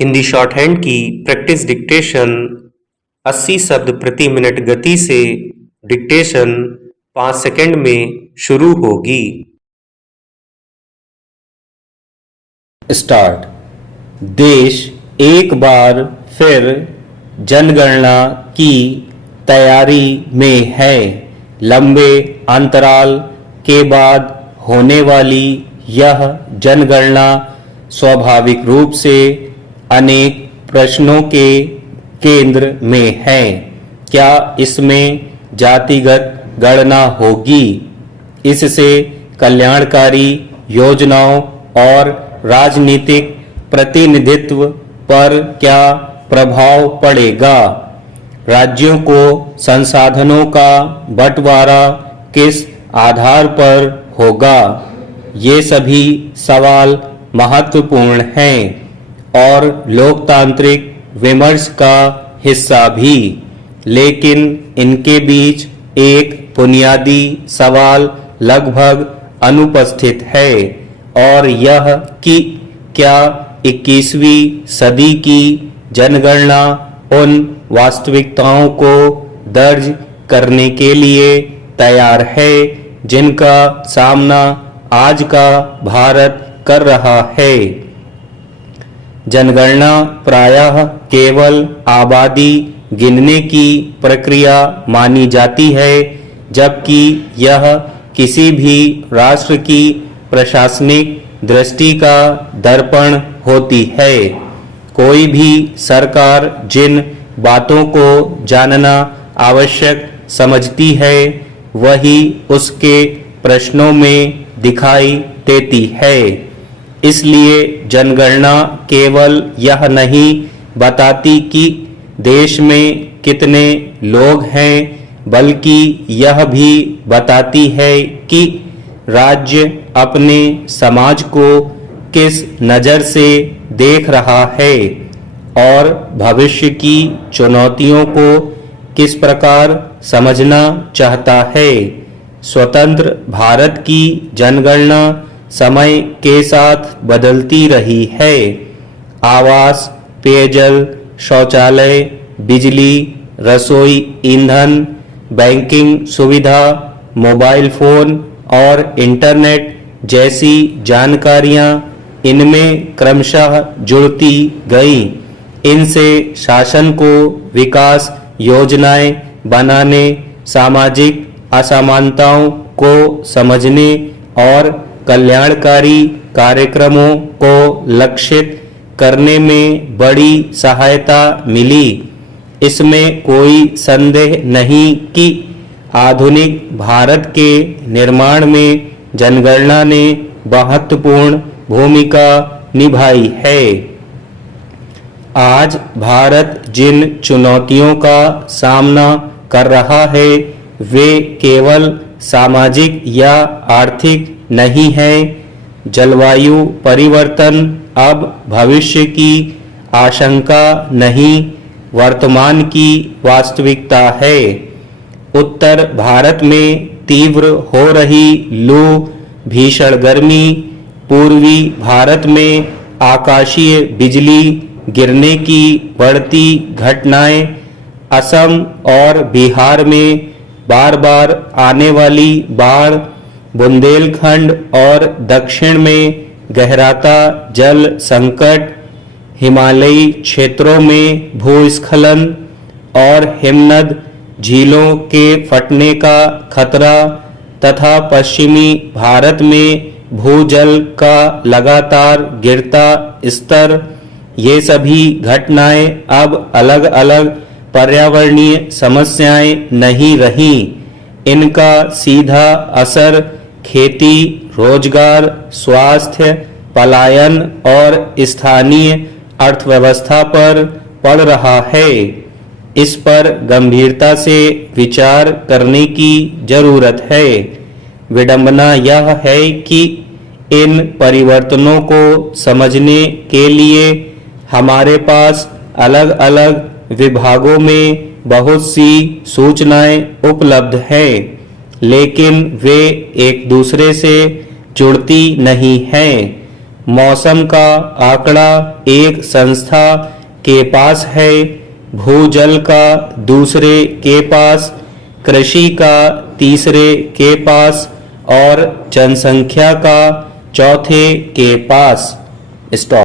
Hindi short hand की practice dictation 80 शब्द प्रति मिनट गति से डिक्टेशन 5 सेकंड में शुरू होगी। स्टार्ट। देश एक बार फिर जनगणना की तैयारी में है। लंबे अंतराल के बाद होने वाली यह जनगणना स्वाभाविक रूप से अनेक प्रश्नों के केंद्र में है। क्या इसमें जातिगत गणना होगी? इससे कल्याणकारी योजनाओं और राजनीतिक प्रतिनिधित्व पर क्या प्रभाव पड़ेगा? राज्यों को संसाधनों का बंटवारा किस आधार पर होगा? ये सभी सवाल महत्वपूर्ण हैं और लोकतांत्रिक विमर्श का हिस्सा भी, लेकिन इनके बीच एक बुनियादी सवाल लगभग अनुपस्थित है और यह कि क्या 21वीं सदी की जनगणना उन वास्तविकताओं को दर्ज करने के लिए तैयार है जिनका सामना आज का भारत कर रहा है। जनगणना प्रायः केवल आबादी गिनने की प्रक्रिया मानी जाती है, जबकि यह किसी भी राष्ट्र की प्रशासनिक दृष्टि का दर्पण होती है। कोई भी सरकार जिन बातों को जानना आवश्यक समझती है वही उसके प्रश्नों में दिखाई देती है। इसलिए जनगणना केवल यह नहीं बताती कि देश में कितने लोग हैं, बल्कि यह भी बताती है कि राज्य अपने समाज को किस नज़र से देख रहा है और भविष्य की चुनौतियों को किस प्रकार समझना चाहता है। स्वतंत्र भारत की जनगणना समय के साथ बदलती रही है। आवास, पेयजल, शौचालय, बिजली, रसोई, ईंधन, बैंकिंग सुविधा, मोबाइल फोन और इंटरनेट जैसी जानकारियां इनमें क्रमशः जुड़ती गईं। इनसे शासन को विकास योजनाएं बनाने, सामाजिक असमानताओं को समझने और कल्याणकारी कार्यक्रमों को लक्षित करने में बड़ी सहायता मिली। इसमें कोई संदेह नहीं कि आधुनिक भारत के निर्माण में जनगणना ने महत्वपूर्ण भूमिका निभाई है। आज भारत जिन चुनौतियों का सामना कर रहा है वे केवल सामाजिक या आर्थिक नहीं है। जलवायु परिवर्तन अब भविष्य की आशंका नहीं, वर्तमान की वास्तविकता है। उत्तर भारत में तीव्र हो रही लू, भीषण गर्मी, पूर्वी भारत में आकाशीय बिजली गिरने की बढ़ती घटनाएं, असम और बिहार में बार बार आने वाली बाढ़, बुंदेलखंड और दक्षिण में गहराता जल संकट, हिमालयी क्षेत्रों में भूस्खलन और हिमनद झीलों के फटने का खतरा तथा पश्चिमी भारत में भूजल का लगातार गिरता स्तर, ये सभी घटनाएं अब अलग अलग पर्यावरणीय समस्याएं नहीं रहीं। इनका सीधा असर खेती, रोजगार, स्वास्थ्य, पलायन और स्थानीय अर्थव्यवस्था पर पड़ रहा है। इस पर गंभीरता से विचार करने की जरूरत है। विडंबना यह है कि इन परिवर्तनों को समझने के लिए हमारे पास अलग अलग विभागों में बहुत सी सूचनाएं उपलब्ध हैं, लेकिन वे एक दूसरे से जुड़ती नहीं हैं। मौसम का आंकड़ा एक संस्था के पास है, भूजल का दूसरे के पास, कृषि का तीसरे के पास और जनसंख्या का चौथे के पास। स्टॉप।